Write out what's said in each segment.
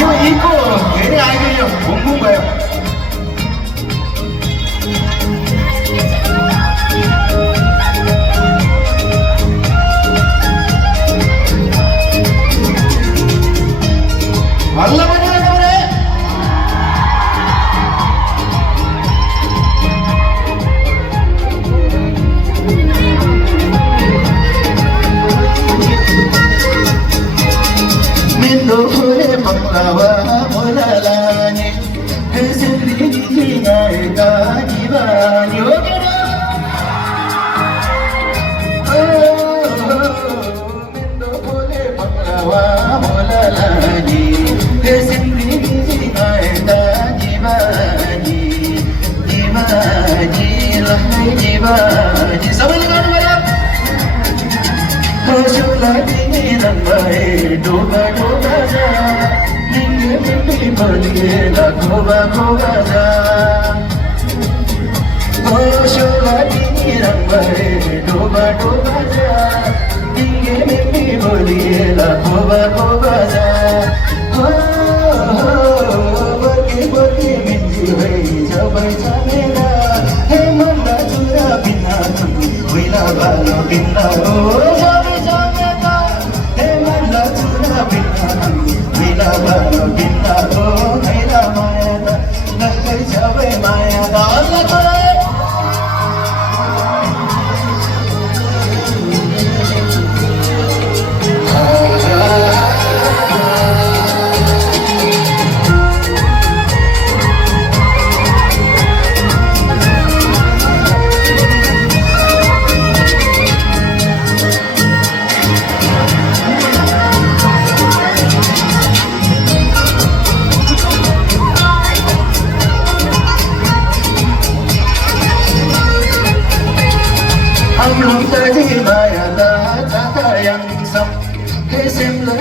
यो यीको धेरै आएको यो घुमघुम भयो हल्ला पनि रे Mindo fure paklawa molalani Kesendiri ngai kani bani Okera Mindo fure paklawa molalani Kesendiri ngai kani bani Jibani lahai jibani Sampai dengan malam Hoşula dini nambae doba doba ja Ninge mimpi badiye la koba koba ja Hoşula dini nambae doba doba ja Ninge mimpi badiye la koba koba ja Bagi bagi minti hai jabai jamela Hey manda chura bina thambi Wila balo bina oh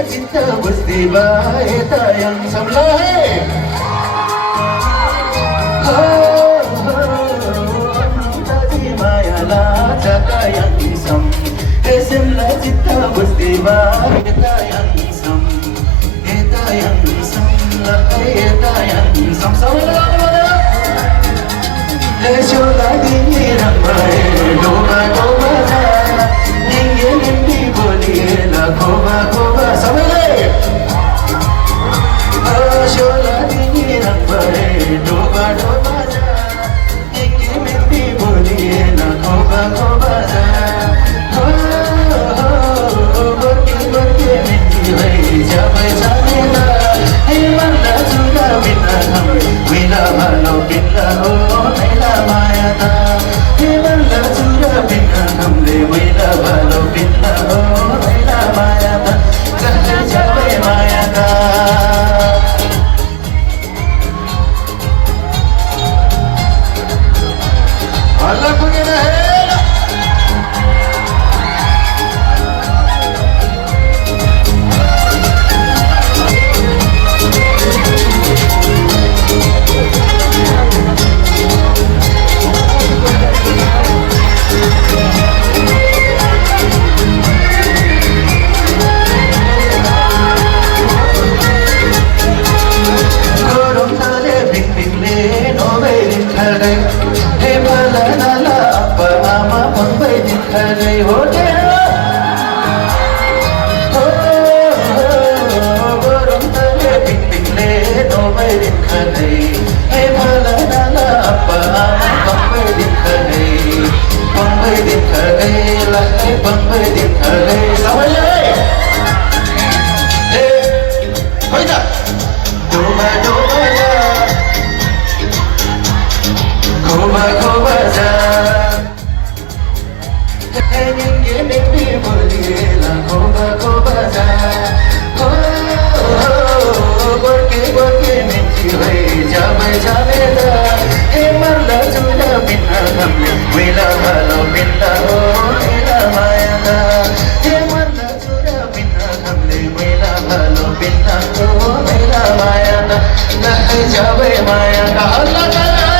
Cinta pasti baik yang sebelah tadi mayalah jaga yang sam sebelah cinta pasti baik yang sam lah yang sam sama Shola dini ramai doba doba ingin mimpi boleh lah koba koba sampai Shola dini ramai doba doba ingin mimpi boleh lah koba koba pergi pergi mimpi hai jabai jamela hai manda sudah bina ham wila balo bina oh Hey, गई होते गरम तले पिकनिकले नोबै दिनखानै हे भला नाला अप्पा आमा बम्बै दिनखानै लाइ बम्बै दिनखानै सबैले ए होइन डोबा डोबा जा घोबा घोबा जा हेनिङ्गे नेङ्गे बोलिएला घोबा घोबा जा गोर्खे गोर्खे मिठी भई जाबै जाबेला हे मर्ला चुला बिना घमले वेला भालो बिना हो वेला मायाला हे मर्ला चुला बिना घमले वेला भालो बिना हो वेला मायाला जाबै मायाला